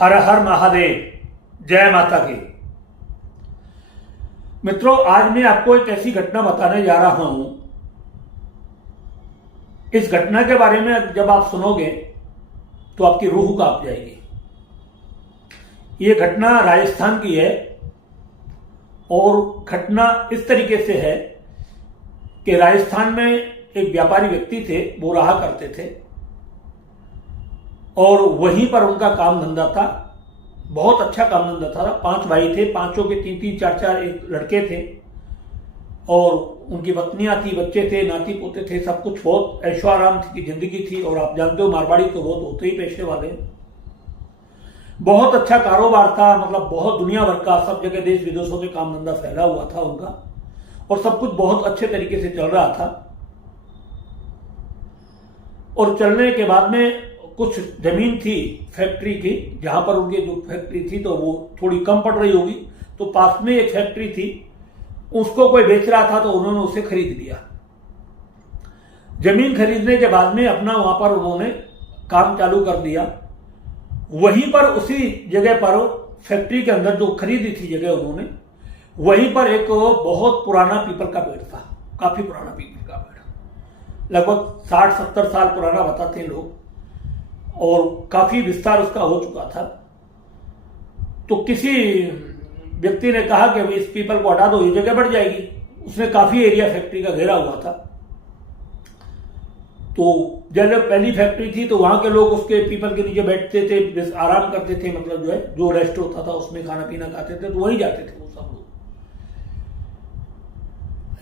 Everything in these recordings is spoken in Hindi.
हर हर महादेव, जय माता की। मित्रों, आज मैं आपको एक ऐसी घटना बताने जा रहा हूं। इस घटना के बारे में जब आप सुनोगे तो आपकी रूह कांप जाएगी। ये घटना राजस्थान की है और घटना इस तरीके से है कि राजस्थान में एक व्यापारी व्यक्ति थे, वो रहा करते थे और वहीं पर उनका काम धंधा था। बहुत अच्छा काम धंधा था। 5 भाई थे, पांचों के 3-3, 4-4 एक लड़के थे और उनकी पत्नियां थी, बच्चे थे, नाती पोते थे, सब कुछ बहुत ऐशो आराम की जिंदगी थी। और आप जानते हो मारवाड़ी तो बहुत होते ही पैसे वाले। बहुत अच्छा कारोबार था, मतलब बहुत दुनिया भर का, सब जगह देश विदेशों में काम धंधा फैला हुआ था उनका और सब कुछ बहुत अच्छे तरीके से चल रहा था। और चलने के बाद में कुछ जमीन थी फैक्ट्री की, जहां पर उनकी जो फैक्ट्री थी तो वो थोड़ी कम पड़ रही होगी, तो पास में एक फैक्ट्री थी, उसको कोई बेच रहा था तो उन्होंने उसे खरीद लिया। जमीन खरीदने के बाद में अपना वहां पर उन्होंने काम चालू कर दिया। वहीं पर उसी जगह पर फैक्ट्री के अंदर जो खरीदी थी जगह उन्होंने, वहीं पर एक बहुत पुराना पीपल का पेड़ था, काफी पुराना पीपल का पेड़, लगभग 60-70 साल पुराना बताते हैं लोग, और काफी विस्तार उसका हो चुका था। तो किसी व्यक्ति ने कहा कि इस पीपल को हटा दो, ये जगह बढ़ जाएगी। उसने काफी एरिया फैक्ट्री का घेरा हुआ था। तो जब पहली फैक्ट्री थी तो वहां के लोग उसके पीपल के नीचे बैठते थे, आराम करते थे, मतलब जो है जो रेस्ट होता था उसमें खाना पीना खाते थे, तो वहीं जाते थे वो सब लोग।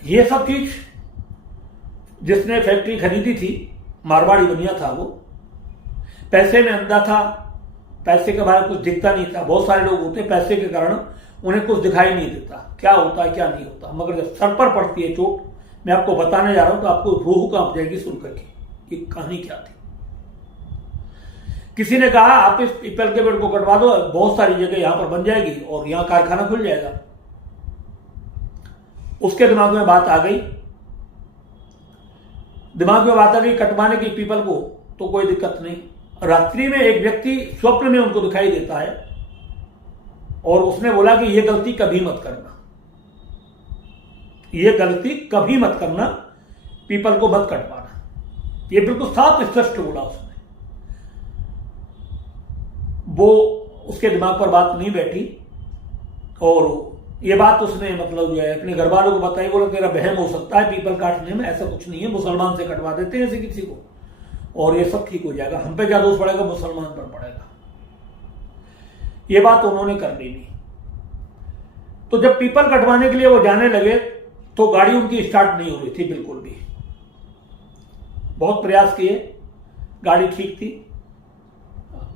ये सब चीज जिसने फैक्ट्री खरीदी थी, मारवाड़ी बनिया था, वो पैसे में अंधा था, पैसे के बारे में कुछ दिखता नहीं था। बहुत सारे लोग होते पैसे के कारण उन्हें कुछ दिखाई नहीं देता, क्या होता है क्या नहीं होता, मगर जब सर पर पड़ती है चोट, मैं आपको बताने जा रहा हूं तो आपको रूह कांप जाएगी सुनकर के कि कहानी क्या थी। किसी ने कहा आप इस पीपल के पेड़ को कटवा दो, बहुत सारी जगह यहां पर बन जाएगी और यहां कारखाना खुल जाएगा। उसके दिमाग में बात आ गई, कटवाने की पीपल को, तो कोई दिक्कत नहीं। रात्रि में एक व्यक्ति स्वप्न में उनको दिखाई देता है और उसने बोला कि यह गलती कभी मत करना, यह गलती कभी मत करना, पीपल को मत कटवाना। यह बिल्कुल साफ स्पष्ट बोला उसने। वो उसके दिमाग पर बात नहीं बैठी और यह बात उसने मतलब जो है अपने घर वालों को बताई। बोला तेरा वहम हो सकता है पीपल काटने में, ऐसा कुछ नहीं है, मुसलमान से कटवा देते हैं ऐसे किसी को और ये सब ठीक हो जाएगा, हम पे क्या दोष पड़ेगा, मुसलमान पर पड़ेगा। ये बात उन्होंने कर ली नहीं। तो जब पीपल कटवाने के लिए वो जाने लगे तो गाड़ी उनकी स्टार्ट नहीं हो रही थी बिल्कुल भी। बहुत प्रयास किए, गाड़ी ठीक थी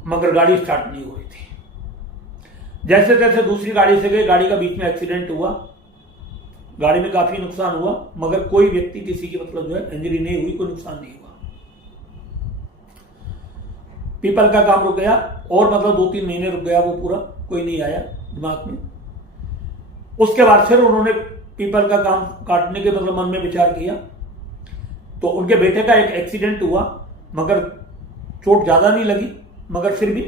मगर गाड़ी स्टार्ट नहीं हो रही थी। जैसे तैसे दूसरी गाड़ी से गए, गाड़ी का बीच में एक्सीडेंट हुआ, गाड़ी में काफी नुकसान हुआ मगर कोई व्यक्ति किसी की मतलब जो है इंजरी नहीं हुई, कोई नुकसान नहीं हुआ। पीपल का काम रुक गया और मतलब 2-3 महीने रुक गया वो पूरा, कोई नहीं आया दिमाग में। उसके बाद फिर उन्होंने पीपल का काम काटने के मतलब मन में विचार किया तो उनके बेटे का एक एक्सीडेंट हुआ मगर चोट ज्यादा नहीं लगी, मगर फिर भी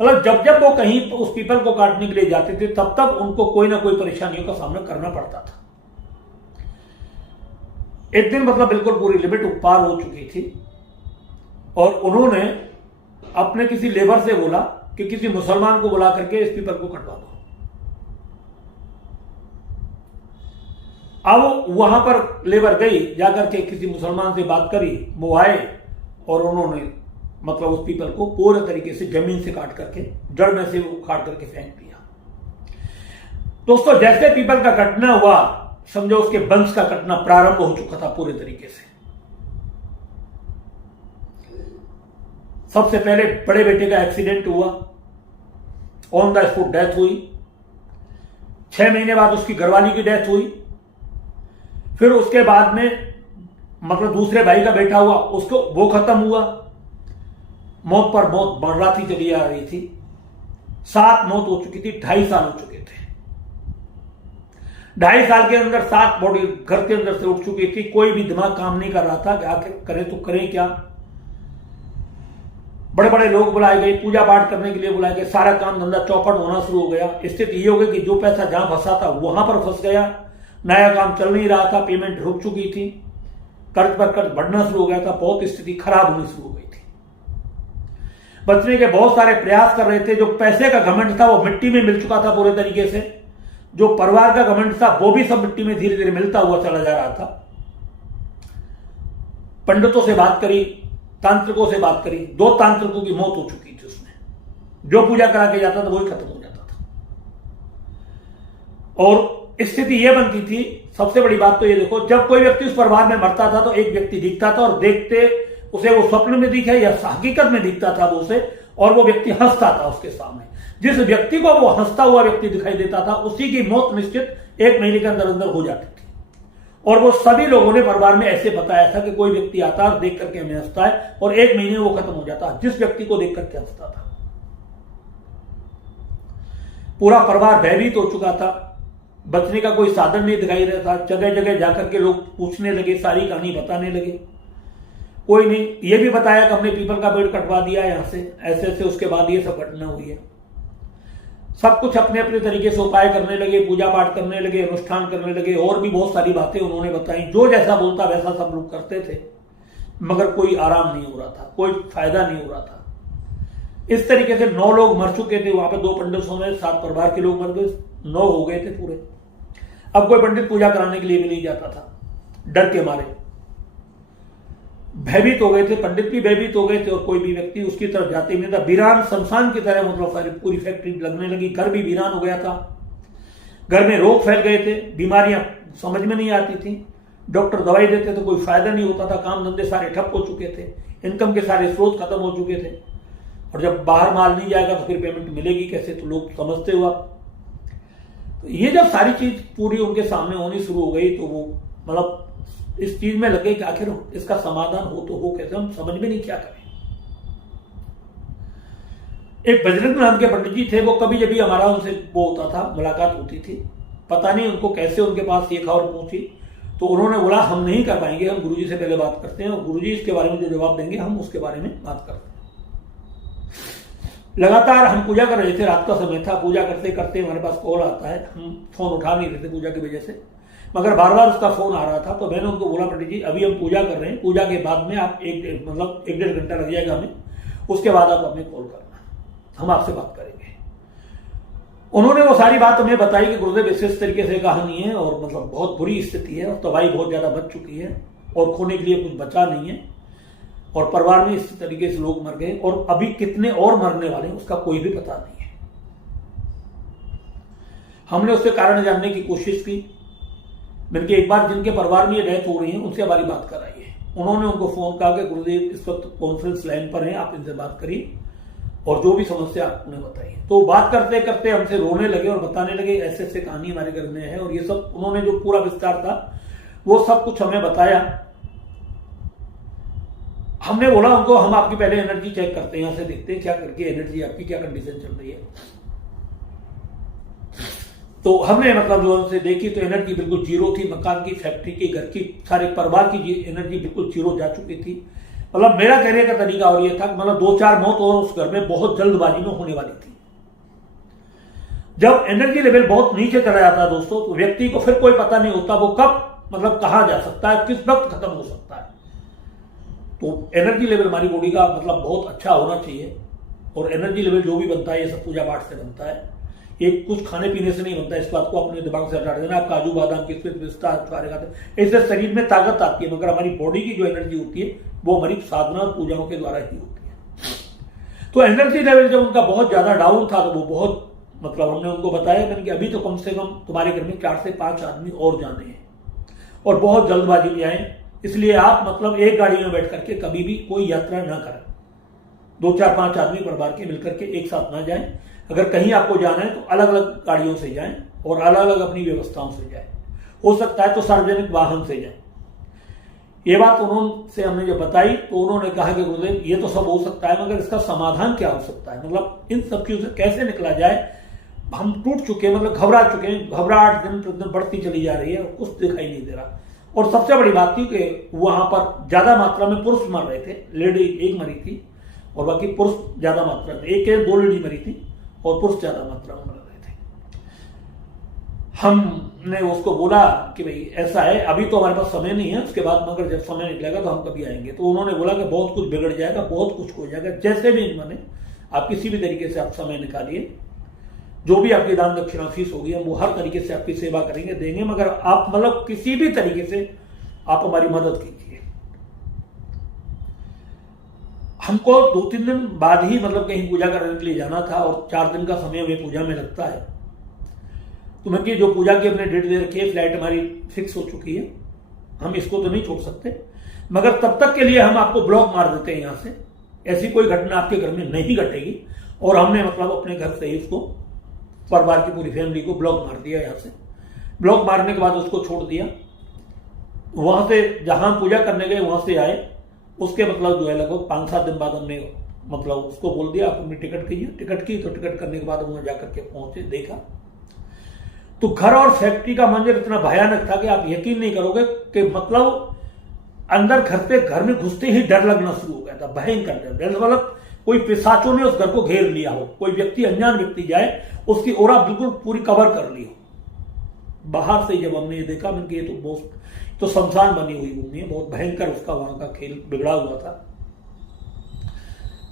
मतलब जब जब वो कहीं उस पीपल को काटने के लिए जाते थे तब तब उनको कोई ना कोई परेशानियों का सामना करना पड़ता था। एक दिन मतलब बिल्कुल पूरी लिमिट पार हो चुकी थी और उन्होंने अपने किसी लेबर से बोला कि किसी मुसलमान को बुला करके इस पीपल को कटवा दो। अब वहां पर लेबर गई, जाकर के किसी मुसलमान से बात करी, वो आए और उन्होंने मतलब उस पीपल को पूरे तरीके से जमीन से काट करके, जड़ में से वो काट करके फेंक दिया। दोस्तों, जैसे पीपल का कटना हुआ, समझो उसके वंश का कटना प्रारंभ हो चुका था पूरे तरीके से। सबसे पहले बड़े बेटे का एक्सीडेंट हुआ, ऑन द स्पॉट डेथ हुई। 6 महीने बाद उसकी घरवाली की डेथ हुई। फिर उसके बाद में मतलब दूसरे भाई का बेटा हुआ, उसको वो खत्म हुआ। मौत पर मौत बढ़ती चली आ रही थी। 7 मौत हो चुकी थी, 2.5 साल हो चुके थे। 2.5 साल के अंदर 7 बॉडी घर के अंदर से उठ चुकी थी। कोई भी दिमाग काम नहीं कर रहा था कि आखिर करें तो करें क्या। बड़े बड़े लोग बुलाए गए, पूजा पाठ करने के लिए बुलाए गए, सारा काम धंधा चौपट होना शुरू हो गया। स्थिति ये हो गई कि जो पैसा जहां फंसा था वहां पर फंस गया, नया काम चल नहीं रहा था, पेमेंट रुक चुकी थी, कर्ज पर कर्ज बढ़ना शुरू हो गया था, बहुत स्थिति खराब होनी शुरू हो गई थी। बचने के बहुत सारे प्रयास कर रहे थे। जो पैसे का घमंड था वो मिट्टी में मिल चुका था पूरे तरीके से, जो परिवार का घमंड था वो भी सब मिट्टी में धीरे धीरे मिलता हुआ चला जा रहा था। पंडितों से बात करी, तांत्रिकों से बात करी, 2 तांत्रिकों की मौत हो चुकी थी उसमें। जो पूजा करा के जाता था वही खत्म हो जाता था। और स्थिति यह बनती थी, सबसे बड़ी बात तो ये देखो, जब कोई व्यक्ति उस परिवार में मरता था तो एक व्यक्ति दिखता था, और देखते उसे वो स्वप्न में दिखे या हकीकत में दिखता था वो उसे, और वो व्यक्ति हंसता था उसके सामने। जिस व्यक्ति को वो हंसता हुआ व्यक्ति दिखाई देता था उसी की मौत निश्चित 1 महीने के अंदर अंदर हो जाती थी। और वो सभी लोगों ने परिवार में ऐसे बताया था कि कोई व्यक्ति आता है देख करके हमें हंसता है, और 1 महीने में वो खत्म हो जाता है जिस व्यक्ति को देख करके हंसता था। पूरा परिवार भयभीत हो चुका था, बचने का कोई साधन नहीं दिखाई दे रहा था। जगह जगह जाकर के लोग पूछने लगे, सारी कहानी बताने लगे, कोई नहीं। ये भी बताया कि हमने पीपल का पेड़ कटवा दिया यहां से, ऐसे ऐसे, उसके बाद ये सब घटना हुई है। सब कुछ अपने अपने तरीके से उपाय करने लगे, पूजा पाठ करने लगे, अनुष्ठान करने लगे, और भी बहुत सारी बातें उन्होंने बताई। जो जैसा बोलता वैसा सब लोग करते थे, मगर कोई आराम नहीं हो रहा था, कोई फायदा नहीं हो रहा था। इस तरीके से 9 लोग मर चुके थे वहां पे, 2 पंडितों में 7 परिवार के लोग मर गए, 9 हो गए थे पूरे। अब कोई पंडित पूजा कराने के लिए भी नहीं जाता था, डर के मारे भयभीत हो गए थे। पंडित भी भयभीत हो गए थे, और कोई भी व्यक्ति उसकी तरफ जाते नहीं था। वीरान शमशान की तरह मतलब सारी पूरी फैक्ट्री लगने लगी। घर भी वीरान हो गया था, घर में रोग फैल गए थे, बीमारियां समझ में नहीं आती थी, डॉक्टर दवाई देते तो कोई फायदा नहीं होता था, काम धंधे सारे ठप हो चुके थे, इनकम के सारे स्रोत खत्म हो चुके थे। और जब बाहर माल नहीं जाएगा तो फिर पेमेंट मिलेगी कैसे, तो लोग समझते हो आप। तो ये जब सारी चीज पूरी उनके सामने होनी शुरू हो गई तो वो मतलब इस चीज में लगे कि आखिर इसका समाधान हो तो हो कैसे, हम समझ में नहीं क्या करें। एक बजरंग नाम के पंडित जी थे, वो कभी जब भी हमारा उनसे वो होता था, मुलाकात होती थी, पता नहीं उनको कैसे उनके पास ये खबर पहुंची, तो उन्होंने बोला हम नहीं कर पाएंगे, हम गुरुजी से पहले बात करते हैं, और गुरुजी इसके बारे में जो जवाब देंगे हम उसके बारे में बात करते हैं। लगातार हम पूजा कर रहे थे, रात का समय था, पूजा करते करते हमारे पास कॉल आता है, हम फोन उठा नहीं रहे थे पूजा की वजह से, मगर बार बार उसका फोन आ रहा था। तो मैंने उनको बोला पंडित जी अभी हम पूजा कर रहे हैं, पूजा के बाद में आप 1-1.5 घंटा लग जाएगा हमें, उसके बाद आप हमें कॉल करना, हम आपसे बात करेंगे। उन्होंने वो सारी बात हमें बताई कि गुरुदेव इस तरीके से कहानी है, और मतलब बहुत बुरी स्थिति है, और तबाही बहुत ज्यादा बच चुकी है, और खोने के लिए कुछ बचा नहीं है, और परिवार में इस तरीके से लोग मर गए, और अभी कितने और मरने वाले हैं उसका कोई भी पता नहीं है। हमने उसके कारण जानने की कोशिश की, बल्कि एक बार जिनके परिवार में ये डेथ हो रही है उनसे हमारी बात कराई है। उन्होंने उनको फोन कहा कि गुरुदेव इस वक्त कॉन्फ्रेंस लाइन पर हैं, आप इनसे बात करिए और जो भी समस्या उन्हें बताइए। तो बात करते करते हमसे रोने लगे और बताने लगे ऐसे ऐसे कहानी हमारे घर में है, और ये सब उन्होंने जो पूरा विस्तार था वो सब कुछ हमें बताया। हमने बोला उनको हम आपकी पहले एनर्जी चेक करते हैं, यहां से देखते हैं क्या करके एनर्जी आपकी क्या कंडीशन चल रही है। तो हमने मतलब जो उनसे देखी तो एनर्जी बिल्कुल जीरो थी, मकान की, फैक्ट्री की, घर की, सारे परिवार की एनर्जी बिल्कुल जीरो जा चुकी थी। मतलब मेरा कहने का तरीका और ये था कि मतलब 2-4 मौत और उस घर में बहुत जल्दबाजी में होने वाली थी। जब एनर्जी लेवल बहुत नीचे चला जाता है दोस्तों, तो व्यक्ति को फिर कोई पता नहीं होता वो कब मतलब कहां जा सकता है, किस वक्त खत्म हो सकता है। तो एनर्जी लेवल हमारी बॉडी का मतलब बहुत अच्छा होना चाहिए, और एनर्जी लेवल जो भी बनता है ये सब पूजा पाठ से बनता है, ये कुछ खाने पीने से नहीं बनता। इस बात को अपने दिमाग से हटा देना। आप काजू बादाम किसमिस पिस्ता सारे खाते हैं, इससे शरीर में ताकत आती है, मगर हमारी बॉडी की जो एनर्जी होती है वो हमारी साधना और पूजाओं के द्वारा ही होती है। तो एनर्जी लेवल जब उनका बहुत ज्यादा डाउन था तो वो बहुत मतलब हमने उनको बताया मैंने कि अभी तो कम से कम तुम्हारे घर में 4 से 5 आदमी और जाने हैं, और बहुत जल्दबाजी में आए, इसलिए आप मतलब एक गाड़ी में बैठ करके कभी भी कोई यात्रा ना करें। 2-4-5 आदमी परिवार के मिलकर के एक साथ ना जाएं। अगर कहीं आपको जाना है तो अलग अलग गाड़ियों से जाएं और अलग अलग अपनी व्यवस्थाओं से जाएं, हो सकता है तो सार्वजनिक वाहन से जाएं। ये बात उन्होंने हमने जब बताई तो उन्होंने कहा कि गुरुदेव ये तो सब हो सकता है, मगर इसका समाधान क्या हो सकता है, मतलब इन सब चीजों से कैसे निकला जाए। हम टूट चुके, मतलब घबरा चुके हैं, घबराहट दिन प्रतिदिन बढ़ती चली जा रही है, कुछ दिखाई नहीं दे रहा। और सबसे बड़ी बात थी कि वहां पर ज्यादा मात्रा में पुरुष मर रहे थे, लेडी एक मरी थी, और बाकी पुरुष ज्यादा मात्रा में, एक एक 2 लेडी मरी थी और पुरुष ज्यादा मात्रा में मर रहे थे। हमने उसको बोला कि भाई ऐसा है, अभी तो हमारे पास समय नहीं है, उसके बाद मगर जब समय निकलेगा तो हम कभी आएंगे। तो उन्होंने बोला कि बहुत कुछ बिगड़ जाएगा, बहुत कुछ हो जाएगा, जैसे भी इन्होंने आप किसी भी तरीके से आप समय निकालिए, जो भी आपकी दान दक्षिणा फीस होगी हम वो हर तरीके से आपकी सेवा करेंगे, देंगे, मगर आप मतलब किसी भी तरीके से आप हमारी मदद कीजिए। हमको 2-3 दिन बाद ही मतलब कहीं पूजा करने के लिए जाना था और 4 दिन का समय हमें पूजा में लगता है। तो मैं कि जो पूजा की हमने डेट दे रखी है, फ्लाइट हमारी फिक्स हो चुकी है, हम इसको तो नहीं छोड़ सकते, मगर तब तक के लिए हम आपको ब्लॉक मार देते हैं यहां से, ऐसी कोई घटना आपके घर में नहीं घटेगी। और हमने मतलब अपने घर से ही उसको, परिवार की पूरी फैमिली को ब्लॉक मार दिया। यहां से ब्लॉक मारने के बाद उसको छोड़ दिया। वहां से जहां पूजा करने गए वहां से आए, उसके मतलब जो है लगभग 5-7 दिन बाद हमने मतलब उसको बोल दिया आप अपनी टिकट कीजिए। टिकट की, तो टिकट करने के बाद वहां जाकर के पहुंचे, देखा तो घर और फैक्ट्री का मंजर इतना भयानक था कि आप यकीन नहीं करोगे कि मतलब अंदर घर में घुसते ही डर लगना शुरू हो गया था, भयंकर डर, मतलब कोई पिशाचों ने उस घर को घेर लिया हो, कोई व्यक्ति, अनजान व्यक्ति जाए, उसकी ओरा बिल्कुल पूरी कवर कर ली हो। बाहर से जब हमने ये देखा, मैंने ये तो बहुत तो शमशान बनी हुई भूमि है, बहुत भयंकर उसका वहां का खेल बिगड़ा हुआ था।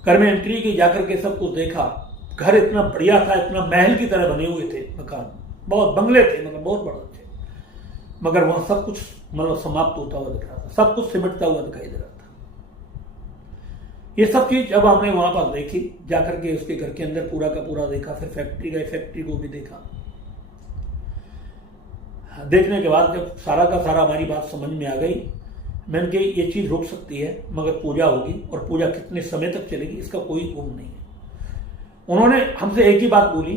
घर में एंट्री की, जाकर के सब कुछ देखा, घर इतना बढ़िया था, इतना महल की तरह बने हुए थे मकान, बहुत बंगले थे, मतलब बहुत बड़े थे, मगर वहां सब कुछ मतलब समाप्त होता हुआ दिख रहा था, सब कुछ सिमटता हुआ दिखाई दे रहा था। ये सब चीज जब हमने वहां पर देखी, जाकर के उसके घर के अंदर पूरा का पूरा देखा, फिर फैक्ट्री गए, फैक्ट्री को भी देखा। देखने के बाद जब सारा का सारा हमारी बात समझ में आ गई, मैंने कही ये चीज रुक सकती है, मगर पूजा होगी, और पूजा कितने समय तक चलेगी इसका कोई गुण नहीं है। उन्होंने हमसे एक ही बात बोली,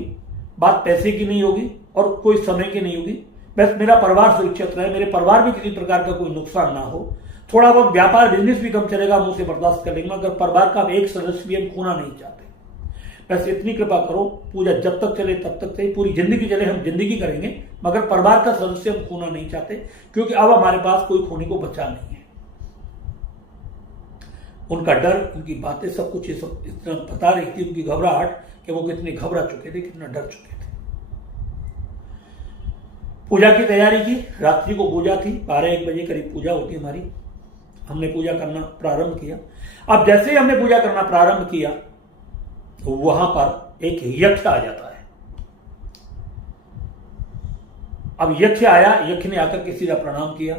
बात पैसे की नहीं होगी और कोई समय की नहीं होगी, बस मेरा परिवार सुरक्षित रहे, मेरे परिवार में किसी प्रकार का कोई नुकसान ना हो, थोड़ा बहुत व्यापार बिजनेस भी कम चलेगा, हम उसे बर्दाश्त कर लेंगे, मगर परिवार का एक सदस्य भी हम खोना नहीं चाहते। बस इतनी कृपा करो, पूजा जब तक चले तब तक चले, पूरी जिंदगी चले, हम जिंदगी करेंगे, मगर परिवार का सदस्य हम खोना नहीं चाहते, क्योंकि अब हमारे पास कोई खोने को बचा नहीं है। उनका डर, उनकी बातें, सब कुछ ये सब इतना बता रही थी, उनकी घबराहट, कि वो कितने घबरा चुके थे, कितना डर चुके थे। पूजा की तैयारी की, रात्रि को पूजा थी, 12-1 बजे करीब पूजा होती हमारी। हमने पूजा करना प्रारंभ किया। अब जैसे ही हमने पूजा करना प्रारंभ किया तो वहां पर एक यक्ष आ जाता है। अब यक्ष आया, यक्ष ने आकर के सीधा प्रणाम किया।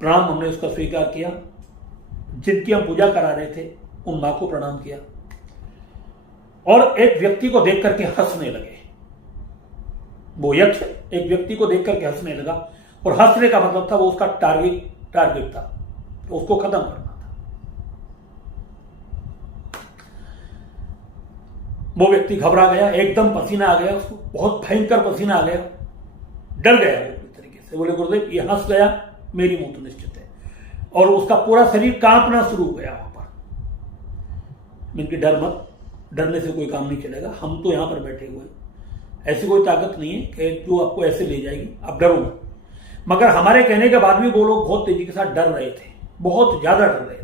प्रणाम हमने उसका स्वीकार किया। जिनकी हम पूजा करा रहे थे उन मां को प्रणाम किया और एक व्यक्ति को देख करके हंसने लगे। वो यक्ष एक व्यक्ति को देख करके हंसने लगा, और हंसने का मतलब था वो उसका टारगेट था, तो उसको खत्म करना था। वो व्यक्ति घबरा गया, एकदम पसीना आ गया उसको, बहुत भयंकर पसीना आ गया, डर गया वो पूरी तरीके से। बोले गुरुदेव ये हंस गया, मेरी मौत निश्चित है। और उसका पूरा शरीर कांपना शुरू हो गया वहां पर। मैंने डर मत, डरने से कोई काम नहीं चलेगा, हम तो यहां पर बैठे हुए, ऐसी कोई ताकत नहीं है कि जो आपको ऐसे ले जाएगी, आप डरो मत। मगर हमारे कहने के बाद भी वो लोग बहुत तेजी के साथ डर रहे थे, बहुत ज्यादा डर रहे थे।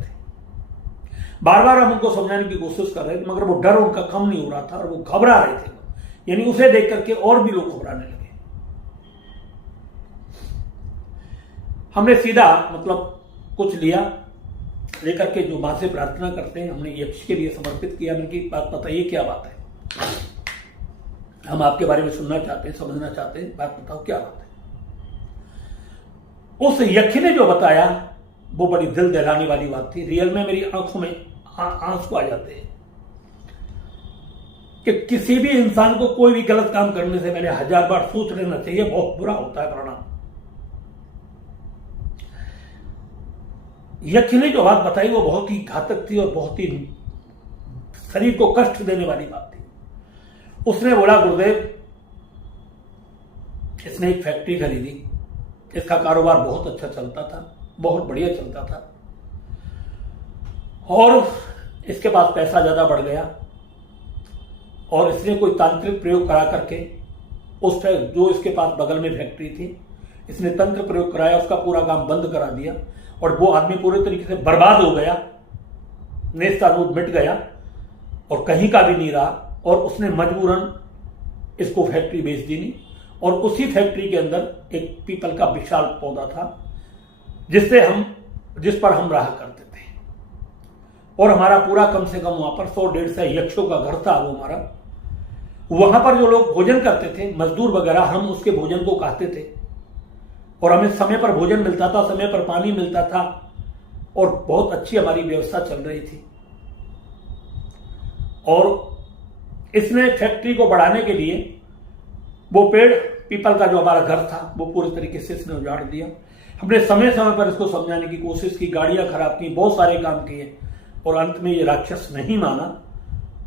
बार बार हम उनको समझाने की कोशिश कर रहे थे, मगर वो डर उनका कम नहीं हो रहा था और वो घबरा रहे थे। यानी उसे देख करके और भी लोग घबराने लगे। हमने सीधा मतलब कुछ लिया, लेकर के जो मां से प्रार्थना करते हैं, हमने यक्ष के लिए समर्पित किया। उनकी बात बताइए क्या बात है, हम आपके बारे में सुनना चाहते हैं, समझना चाहते हैं, बात बताओ क्या बात है। उस यक्ष ने जो बताया वो बड़ी दिल दहलाने वाली बात थी। रियल में मेरी आंखों में आंसू आ जाते हैं कि किसी भी इंसान को कोई भी गलत काम करने से पहले 1000 बार सोच लेना चाहिए, बहुत बुरा होता है परिणाम। यक्ष ने जो बात बताई वो बहुत ही घातक थी और बहुत ही शरीर को कष्ट देने वाली बात थी। उसने बोला गुरुदेव इसने एक फैक्ट्री खरीदी, इसका कारोबार बहुत अच्छा चलता था, बहुत बढ़िया चलता था, और इसके पास पैसा ज्यादा बढ़ गया और इसने कोई तांत्रिक प्रयोग करा करके उस जो इसके पास बगल में फैक्ट्री थी, इसने तंत्र प्रयोग कराया, उसका पूरा काम बंद करा दिया और वो आदमी पूरे तरीके से बर्बाद हो गया। नेस्तानाबूद मिट गया और कहीं का भी नहीं रहा, और उसने मजबूरन इसको फैक्ट्री बेच दी नहीं। और उसी फैक्ट्री के अंदर एक पीपल का विशाल पौधा था जिस पर हम रहा करते थे, और हमारा पूरा कम से कम वहां पर 100-150 यक्षों का घर था वो हमारा। वहां पर जो लोग भोजन करते थे, मजदूर वगैरह, हम उसके भोजन को खाते थे, और हमें समय पर भोजन मिलता था, समय पर पानी मिलता था, और बहुत अच्छी हमारी व्यवस्था चल रही थी। और इसने फैक्ट्री को बढ़ाने के लिए वो पेड़ पीपल का जो हमारा घर था वो पूरी तरीके से इसने उजाड़ दिया। हमने समय समय पर इसको समझाने की कोशिश की, गाड़ियां खराब की, बहुत सारे काम किए, और अंत में ये राक्षस नहीं माना,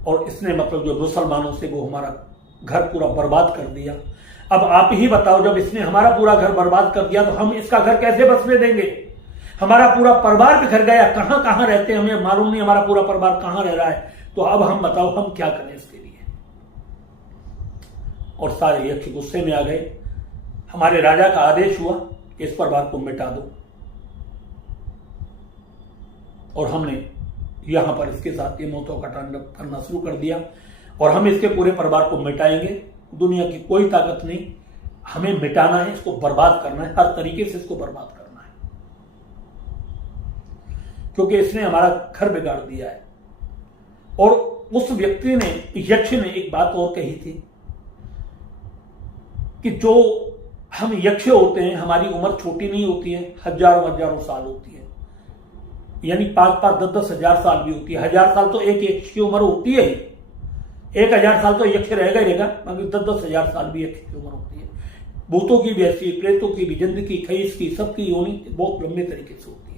और इसने मतलब जो मुसलमानों से वो हमारा घर पूरा बर्बाद कर दिया। अब आप ही बताओ, जब इसने हमारा पूरा घर बर्बाद कर दिया तो हम इसका घर कैसे बसने देंगे? हमारा पूरा परिवार बिखर गया, कहां कहां रहते हैं हमें मालूम नहीं, हमारा पूरा परिवार कहां रह रहा है। तो अब हम बताओ हम क्या करें इसके लिए? और सारे यक्ष गुस्से में आ गए। हमारे राजा का आदेश हुआ कि इस परिवार को मिटा दो, और हमने यहां पर इसके साथ ये मौतों का तांडव करना शुरू कर दिया, और हम इसके पूरे परिवार को मिटाएंगे। दुनिया की कोई ताकत नहीं, हमें मिटाना है, इसको बर्बाद करना है, हर तरीके से इसको बर्बाद करना है, क्योंकि इसने हमारा घर बिगाड़ दिया है। और उस व्यक्ति ने, यक्ष ने एक बात और कही थी कि जो हम यक्ष होते हैं, हमारी उम्र छोटी नहीं होती है, हजारों हजारों साल होती है, यानी 5-5, 10-10 हजार साल भी होती है। 1000 साल तो एक यक्ष की उम्र होती है, 1000 साल तो यक्ष रहेगा ही रहेगा, मगर 10-10 हजार साल भी यक्ष की उम्र होती है। भूतों की भी ऐसी, प्रेतों की भी, जिंदगी, खईस की, सबकी योनि बहुत लंबे तरीके से होती है।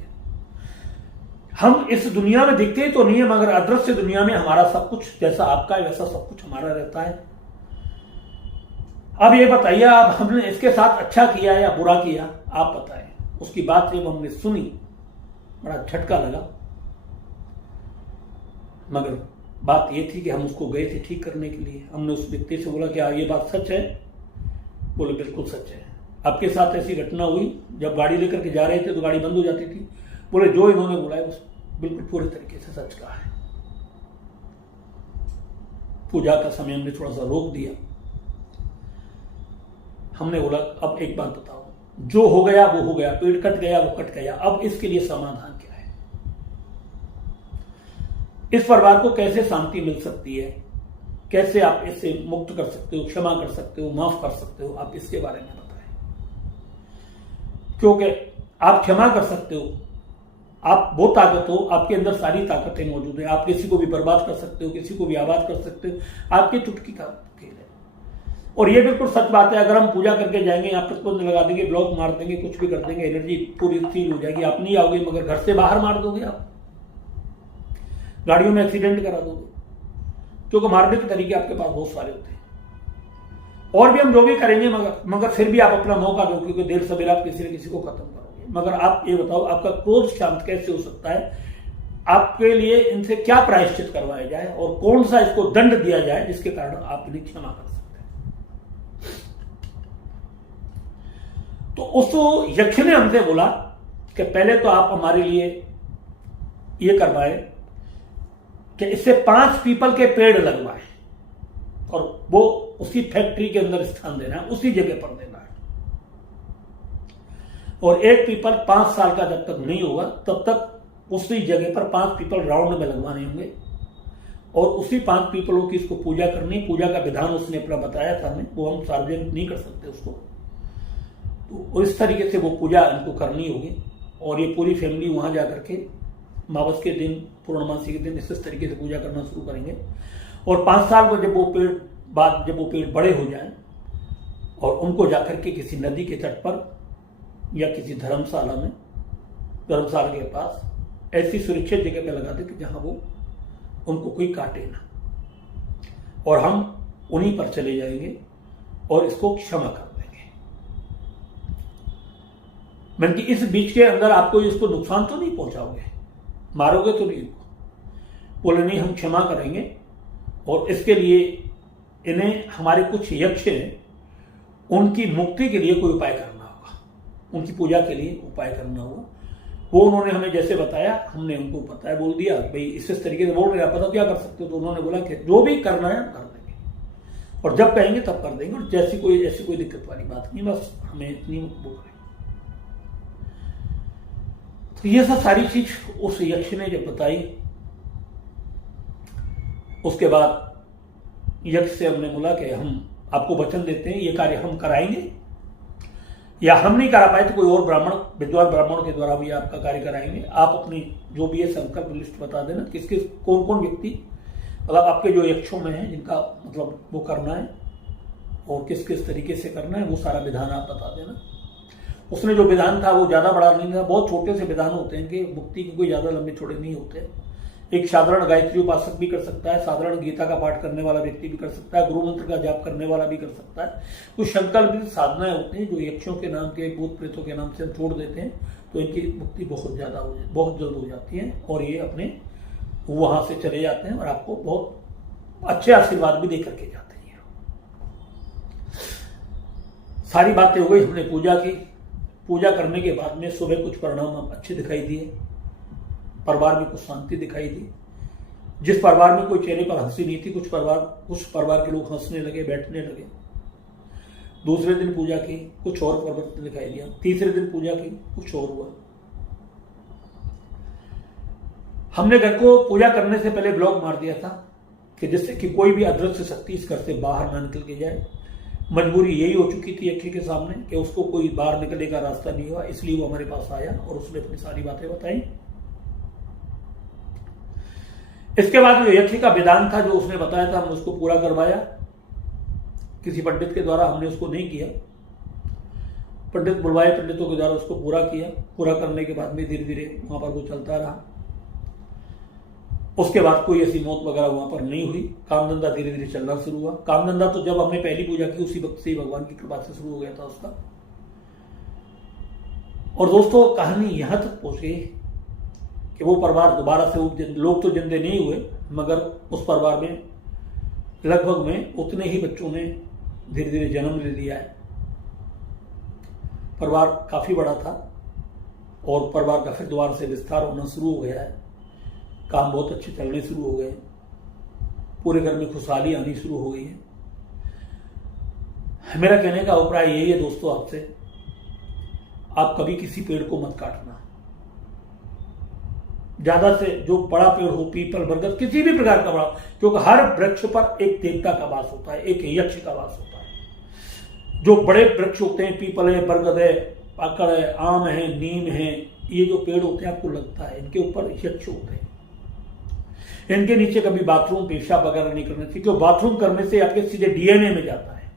हम इस दुनिया में दिखते तो नहीं है, मगर अदृश्य दुनिया में हमारा सब कुछ, जैसा आपका वैसा सब कुछ हमारा रहता है। अब ये बताइए, अब हमने इसके साथ अच्छा किया या बुरा किया, आप बताएं। उसकी बात जब हमने सुनी बड़ा झटका लगा, मगर बात ये थी कि हम उसको गए थे ठीक करने के लिए। हमने उस व्यक्ति से बोला कि ये बात सच है? बोले बिल्कुल सच है। आपके साथ ऐसी घटना हुई, जब गाड़ी लेकर के जा रहे थे तो गाड़ी बंद हो जाती थी। बोले जो इन्होंने बोला है उस बिल्कुल पूरे तरीके से सच कहा है। पूजा का समय हमने थोड़ा सा रोक दिया। हमने बोला अब एक बात बताओ, जो हो गया वो हो गया, पेड़ कट गया वो कट गया, अब इसके लिए समाधान क्या है? इस परिवार को कैसे शांति मिल सकती है? कैसे आप इससे मुक्त कर सकते हो, क्षमा कर सकते हो, माफ कर सकते हो? आप इसके बारे में बताएं, क्योंकि आप क्षमा कर सकते हो, आप वो ताकत हो, आपके अंदर सारी ताकतें मौजूद है। आप किसी को भी बर्बाद कर सकते हो, किसी को भी आबाद कर सकते हो, आपकी चुटकी का खेल है। और ये बिल्कुल सच बात है, अगर हम पूजा करके जाएंगे, यहाँ प्रतिबंध लगा देंगे, ब्लॉक मार देंगे, कुछ भी कर देंगे, एनर्जी पूरी सील हो जाएगी, आप नहीं आओगे, मगर घर से बाहर मार दोगे, आप गाड़ियों में एक्सीडेंट करा दोगे, क्योंकि मारने के तरीके आपके पास बहुत सारे होते हैं। और भी हम जो भी करेंगे, मगर फिर भी आप अपना मौका दो, क्योंकि देर सवेर आप किसी न किसी को खत्म करोगे। मगर आप ये बताओ, आपका क्रोध शांत कैसे हो सकता है? आपके लिए इनसे क्या प्रायश्चित करवाया जाए और कौन सा इसको दंड दिया जाए जिसके कारण आप इन्हें क्षमा कर सकते हैं? तो उस यक्ष ने हमसे बोला कि पहले तो आप हमारे लिए ये करवाए कि इससे 5 पीपल के पेड़ लगवाए, और वो उसी फैक्ट्री के अंदर स्थान देना है, उसी जगह पर देना है। और एक पीपल 5 साल का जब तक नहीं होगा तब तक उसी जगह पर 5 पीपल राउंड में लगवाने होंगे, और उसी 5 पीपलों की इसको पूजा करनी। पूजा का विधान उसने अपना बताया था हमें, वो हम सार्वजनिक नहीं कर सकते उसको। तो इस तरीके से वो पूजा इनको करनी होगी, और ये पूरी फैमिली वहां जाकर के मावस के दिन, पूर्णमासी के दिन इस तरीके से पूजा करना शुरू करेंगे। और 5 साल में जब वो पेड़ बड़े हो जाएं, और उनको जाकर के किसी नदी के तट पर या किसी धर्मशाला के पास ऐसी सुरक्षित जगह पे लगा दे कि जहां वो उनको कोई काटे ना, और हम उन्हीं पर चले जाएंगे और इसको क्षमा कर देंगे। मैंने कि इस बीच के अंदर आपको इसको नुकसान तो नहीं पहुंचाओगे, मारोगे तो नहीं? बोले नहीं, हम क्षमा करेंगे, और इसके लिए इन्हें हमारे कुछ यक्ष हैं, उनकी मुक्ति के लिए कोई उपाय करना होगा, उनकी पूजा के लिए उपाय करना होगा। वो उन्होंने हमें जैसे बताया, हमने उनको बताया, बोल दिया भाई इस तरीके से बोल रहे हैं, आप बताओ क्या कर सकते हो। तो उन्होंने बोला कि जो भी करना है हम कर देंगे, और जब कहेंगे तब कर देंगे, और ऐसी कोई दिक्कत वाली बात नहीं, बस हमें इतनी बोल रहे। तो ये सब सारी चीज उस यक्ष ने जब बताई, उसके बाद यक्ष से हमने बोला कि हम आपको वचन देते हैं ये कार्य हम कराएंगे, या हम नहीं करा पाए तो कोई और ब्राह्मण, विद्वान ब्राह्मणों के द्वारा भी आपका कार्य कराएंगे। आप अपनी जो भी है संकल्प लिस्ट बता देना, किस किस कौन कौन व्यक्ति मतलब आपके जो यक्षों में है जिनका मतलब वो करना है, और किस किस तरीके से करना है, वो सारा विधान आप बता देना। उसने जो विधान था वो ज्यादा बड़ा नहीं था, बहुत छोटे से विधान होते हैं कि मुक्ति के कोई ज्यादा लंबे छोटे नहीं होते। एक साधारण गायत्री उपासक भी कर सकता है, साधारण गीता का पाठ करने वाला व्यक्ति भी कर सकता है, गुरु मंत्र का जाप करने वाला भी कर सकता है। कुछ संकल्पित साधनाएं होती हैं जो यक्षों के नाम के, भूत प्रेतों के नाम से हम छोड़ देते हैं, तो इनकी मुक्ति बहुत जल्द हो जाती है, और ये अपने वहां से चले जाते हैं और आपको बहुत अच्छे आशीर्वाद भी दे करके जाते हैं। सारी बातें हो गई, हमने पूजा की। पूजा करने के बाद में सुबह कुछ परिणाम अच्छे दिखाई दिए, परिवार में कुछ शांति दिखाई दी। जिस परिवार में कोई चेहरे पर हंसी नहीं थी, कुछ परिवार के लोग हंसने लगे, बैठने लगे। दूसरे दिन पूजा की, कुछ और परिवर्तन दिखाई दिया। तीसरे दिन पूजा की, कुछ और हुआ। हमने घर को पूजा करने से पहले ब्लॉक मार दिया था कि जिससे कि कोई भी अदृश्य शक्ति इस घर से बाहर ना निकल के जाए। मजबूरी यही हो चुकी थी यक्षी के सामने कि उसको कोई बाहर निकलने का रास्ता नहीं हुआ, इसलिए वो हमारे पास आया और उसने अपनी सारी बातें बताई। इसके बाद जो यक्षी का विधान था जो उसने बताया था, हमने उसको पूरा करवाया। किसी पंडित के द्वारा हमने उसको नहीं किया, पंडित बुलवाए, पंडितों के द्वारा उसको पूरा किया। पूरा करने के बाद में धीरे धीरे वहां पर वो चलता रहा। उसके बाद कोई ऐसी मौत वगैरह वहां पर नहीं हुई। काम धंधा धीरे धीरे चलना शुरू हुआ। काम धंधा तो जब हमने पहली पूजा की उसी वक्त से ही भगवान की कृपा से शुरू हो गया था उसका। और दोस्तों कहानी यहां तक पहुंची कि वो परिवार दोबारा से, लोग तो जिंदे नहीं हुए, मगर उस परिवार में लगभग में उतने ही बच्चों ने धीरे धीरे जन्म ले लिया है। परिवार काफी बड़ा था और परिवार का फिर दोबारा से विस्तार होना शुरू हो गया है। काम बहुत अच्छे चलने शुरू हो गए, पूरे घर में खुशहाली आनी शुरू हो गई है। मेरा कहने का अभिप्राय यही है दोस्तों आपसे, आप कभी किसी पेड़ को मत काटना। ज्यादा से जो बड़ा पेड़ हो, पीपल, बरगद, किसी भी प्रकार का बड़ा, क्योंकि हर वृक्ष पर एक देवता का वास होता है, एक यक्ष का वास होता है। जो बड़े वृक्ष होते हैं, पीपल है, बरगद है, पाकड़ है, आम है, नीम है, ये जो पेड़ होते हैं आपको लगता है इनके ऊपर यक्ष होते हैं। इनके नीचे कभी बाथरूम, पेशाब वगैरह नहीं करना चाहिए, क्योंकि बाथरूम करने से आपके सीधे डीएनए में जाता है,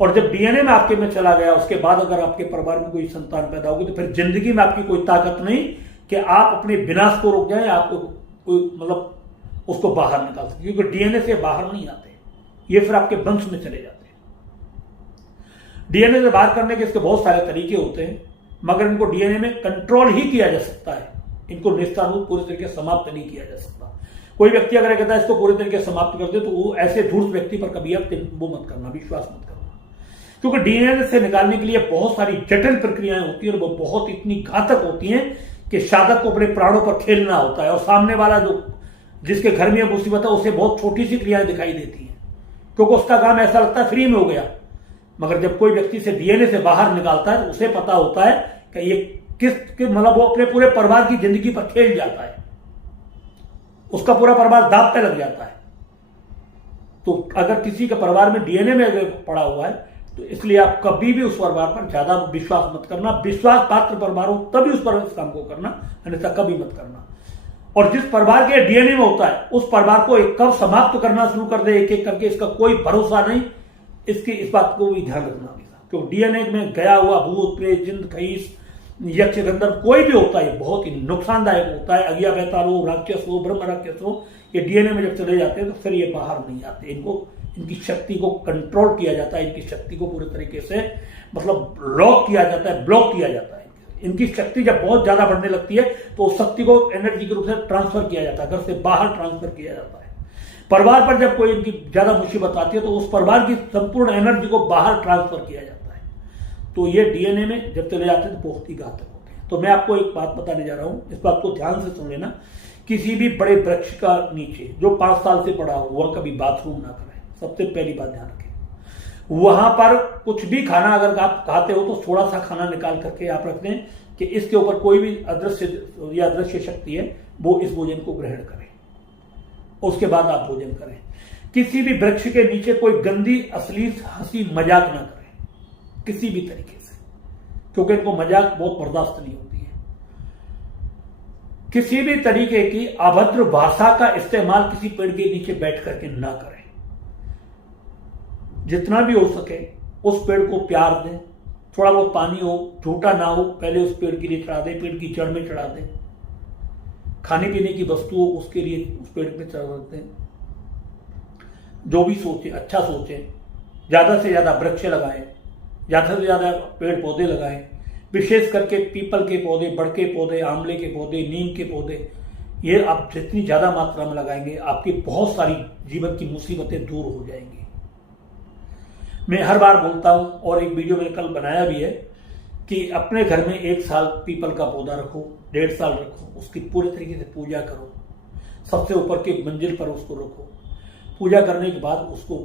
और जब डीएनए में आपके में चला गया उसके बाद अगर आपके परिवार में कोई संतान पैदा होगी तो फिर जिंदगी में आपकी कोई ताकत नहीं कि आप अपने विनाश को रोक जाए, आपको कोई मतलब उसको बाहर निकाल सके, क्योंकि डीएनए से बाहर नहीं आते, ये फिर आपके वंश में चले जाते हैं। डीएनए से बाहर करने के इसके बहुत सारे तरीके होते हैं, मगर इनको डीएनए में कंट्रोल ही किया जा सकता है, इनको निस्तारूप पूरी तरीके से समाप्त नहीं किया जा सकता। कोई व्यक्ति अगर कहता है इसको पूरी तरीके से समाप्त कर दे तो वो ऐसे धूर्त व्यक्ति पर कभी आप वो मत करना, विश्वास मत करना, क्योंकि डीएनए से निकालने के लिए बहुत सारी जटिल प्रक्रियाएं होती है और वो बहुत इतनी घातक होती हैं कि साधक को अपने प्राणों पर खेलना होता है, और सामने वाला जो जिसके घर में मुसीबत है उसे बहुत छोटी सी क्रियाएं दिखाई देती हैं, क्योंकि उसका काम ऐसा लगता है फ्री में हो गया। मगर जब कोई व्यक्ति से डीएनए से बाहर निकालता है तो उसे पता होता है कि ये मतलब वो अपने पूरे परिवार की जिंदगी पर खेल जाता है, उसका पूरा परिवार दांव पे लग जाता है। तो अगर किसी के परिवार में डीएनए में अगर पड़ा हुआ है तो इसलिए आप कभी भी उस परिवार पर ज्यादा विश्वास मत करना। विश्वास पात्र परिवार हो तभी उस पर इस काम को करना, अन्यथा कभी मत करना। और जिस परिवार के डीएनए में होता है उस परिवार को एक कब समाप्त करना शुरू कर दे एक एक करके, इसका कोई भरोसा नहीं। इस बात को भी ध्यान रखना होगा, क्योंकि डीएनए में गया हुआ भूत, प्रेत, जिन्न, खईस, यक्ष, गंधर्व कोई भी होता है बहुत ही नुकसानदायक होता है। अगिया बेताल हो, राक्षस हो, ब्रह्म राक्षस हो, ये डीएनए में जब चले जाते हैं तो फिर ये बाहर नहीं आते। इनको इनकी शक्ति को कंट्रोल किया जाता है, इनकी शक्ति को पूरे तरीके से मतलब लॉक किया जाता है, ब्लॉक किया जाता है। इनकी शक्ति जब बहुत ज्यादा बढ़ने लगती है तो उस शक्ति को एनर्जी के रूप से ट्रांसफर किया जाता है, घर से बाहर ट्रांसफर किया जाता है। परिवार पर जब कोई इनकी ज्यादा मुसीबत आती है तो उस परिवार की संपूर्ण एनर्जी को बाहर ट्रांसफर किया जाता है। तो ये डीएनए में जब चले जाते हैं तो बहुत ही घातक होते हैं। तो मैं आपको एक बात बताने जा रहा हूं, इस बात को ध्यान से सुन लेना। किसी भी बड़े वृक्ष का नीचे जो 5 साल से पड़ा हो वह कभी बाथरूम ना करें, सबसे पहली बात ध्यान रखें। वहां पर कुछ भी खाना अगर आप खाते हो तो थोड़ा सा खाना निकाल करके आप रख दें कि इसके ऊपर कोई भी अदृश्य शक्ति है वो इस भोजन को ग्रहण करे, उसके बाद आप भोजन करें। किसी भी वृक्ष के नीचे कोई गंदी अश्लील हंसी मजाक ना करें किसी भी तरीके से, क्योंकि इनको मजाक बहुत बर्दाश्त नहीं होती है। किसी भी तरीके की अभद्र भाषा का इस्तेमाल किसी पेड़ के नीचे बैठ करके ना करें। जितना भी हो सके उस पेड़ को प्यार दें, थोड़ा बहुत पानी हो, झूठा ना हो, पहले उस पेड़ के लिए चढ़ा दें, पेड़ की जड़ में चढ़ा दें। खाने पीने की वस्तु हो उसके लिए उस पेड़ पे चढ़ा दें। जो भी सोचें अच्छा सोचें, ज्यादा से ज्यादा वृक्ष लगाएं, ज्यादा से ज्यादा पेड़ पौधे लगाएं, विशेष करके पीपल के पौधे, बड़ के पौधे, आंवले के पौधे, नीम के पौधे। ये आप जितनी ज्यादा मात्रा में लगाएंगे आपकी बहुत सारी जीवन की मुसीबतें दूर हो जाएंगी। मैं हर बार बोलता हूं और एक वीडियो मैंने कल बनाया भी है कि अपने घर में 1 साल पीपल का पौधा रखो, 1.5 साल रखो, उसकी पूरे तरीके से पूजा करो, सबसे ऊपर की मंजिल पर उसको रखो। पूजा करने के बाद उसको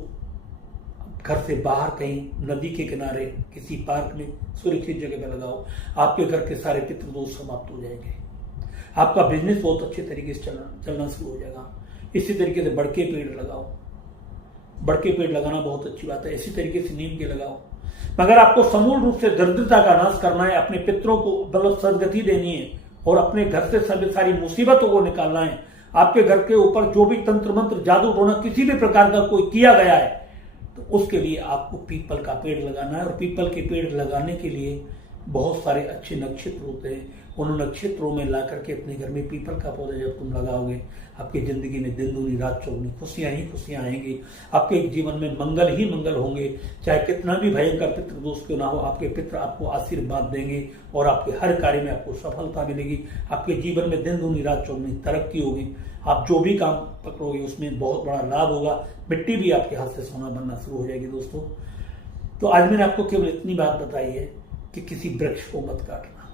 घर से बाहर कहीं नदी के किनारे किसी पार्क में सुरक्षित जगह पर लगाओ। आपके घर के सारे पितृ दोष समाप्त हो जाएंगे, आपका बिजनेस बहुत अच्छे तरीके से चलना शुरू हो जाएगा। इसी तरीके से बड़ के पेड़ लगाओ, बड़ के पेड़ लगाना बहुत अच्छी बात है। इसी तरीके से नीम के लगाओ। मगर आपको समूल रूप से दरिद्रता का नाश करना है, अपने पितरों को मतलब सदगति देनी है और अपने घर से सभी सारी मुसीबतों को निकालना है। आपके घर के ऊपर जो भी तंत्र मंत्र जादू टोना किसी भी प्रकार का कोई किया गया है तो उसके लिए आपको पीपल का पेड़ लगाना है। और पीपल के पेड़ लगाने के लिए बहुत सारे अच्छे नक्षत्र होते हैं, उन नक्षत्रों में ला करके अपने घर में पीपल का पौधा जब तुम लगाओगे आपकी जिंदगी में दिन दूनी रात चौगुनी खुशियां ही खुशियां आएंगी। आपके जीवन में मंगल ही मंगल होंगे। चाहे कितना भी भयंकर पितृ दोष क्यों ना हो, आपके पितृ आपको आशीर्वाद देंगे और आपके हर कार्य में आपको सफलता मिलेगी। आपके जीवन में दिन दूनी रात चौगुनी तरक्की होगी। आप जो भी काम पकड़ोगे उसमें बहुत बड़ा लाभ होगा। मिट्टी भी आपके हाथ से सोना बनना शुरू हो जाएगी। दोस्तों, तो आज मैंने आपको केवल इतनी बात बताई है कि किसी वृक्ष को मत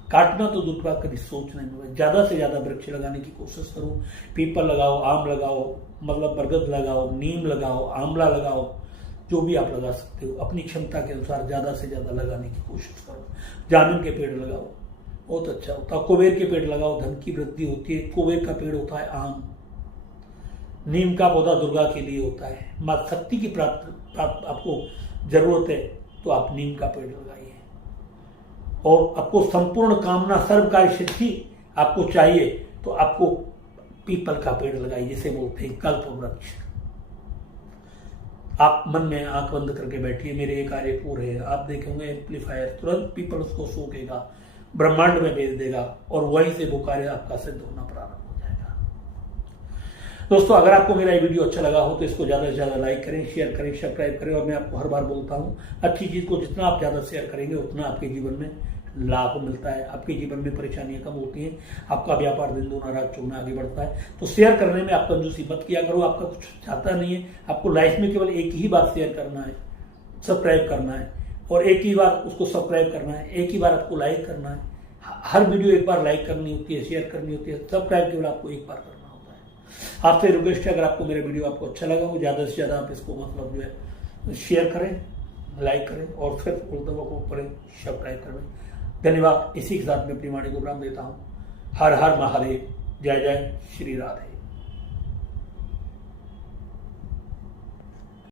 काटना तो दूर बात, कभी सोचना नहीं। ज्यादा से ज्यादा वृक्ष लगाने की कोशिश करो। पीपल लगाओ, आम लगाओ, मतलब बरगद लगाओ, नीम लगाओ, आंवला लगाओ, जो भी आप लगा सकते हो अपनी क्षमता के अनुसार ज्यादा से ज्यादा लगाने की कोशिश करो। जामुन के पेड़ लगाओ, बहुत अच्छा होता है। कुबेर के पेड़ लगाओ, धन की वृद्धि होती है। कुबेर का पेड़ होता है आम। नीम का पौधा दुर्गा के लिए होता है। मां शक्ति की प्राप्त आपको जरूरत है तो आप नीम का पेड़ लगाइए। और आपको संपूर्ण कामना सर्वकार्य सिद्धि आपको चाहिए तो आपको पीपल का पेड़ लगाइए, जिसे बोलते हैं कल्प वृक्ष। आप मन में आंख बंद करके बैठिए, मेरे ये कार्य पूरे हैं। आप देखेंगे एम्पलीफायर तुरंत पीपल उसको सूखेगा, ब्रह्मांड में भेज देगा और वहीं से वो कार्य आपका सिद्ध होना प्रारंभ हो जाएगा। दोस्तों, अगर आपको मेरा ये वीडियो अच्छा लगा हो तो इसको ज्यादा से ज्यादा लाइक करें, शेयर करें, सब्सक्राइब करें। और मैं आपको हर बार बोलता हूं, अच्छी चीज को जितना आप ज्यादा शेयर करेंगे उतना आपके जीवन में लाभ मिलता है, आपके जीवन में परेशानियां कम होती हैं, आपका व्यापार दिन दूना रात चौगुना आगे बढ़ता है। तो शेयर करने में आप कंजूसी मत किया करो। आपका कुछ चाहता नहीं है, आपको लाइफ में केवल एक ही बार शेयर करना है, सब्सक्राइब करना है और एक ही बार उसको सब्सक्राइब करना है, एक ही बार आपको लाइक करना है। हर वीडियो एक बार लाइक करनी होती है, शेयर करनी होती है, सब्सक्राइब केवल आपको एक बार करना होता है। आपसे रिक्वेस्ट है, अगर आपको मेरा वीडियो आपको अच्छा लगा हो ज्यादा से ज्यादा आप इसको मतलब जो है शेयर करें, लाइक करें और फिर ऊपर सब्सक्राइब करें। धन्यवाद। इसी के साथ मैं अपनी वाणी को विराम देता हूं। हर हर महादेव। जय जय श्री राधे।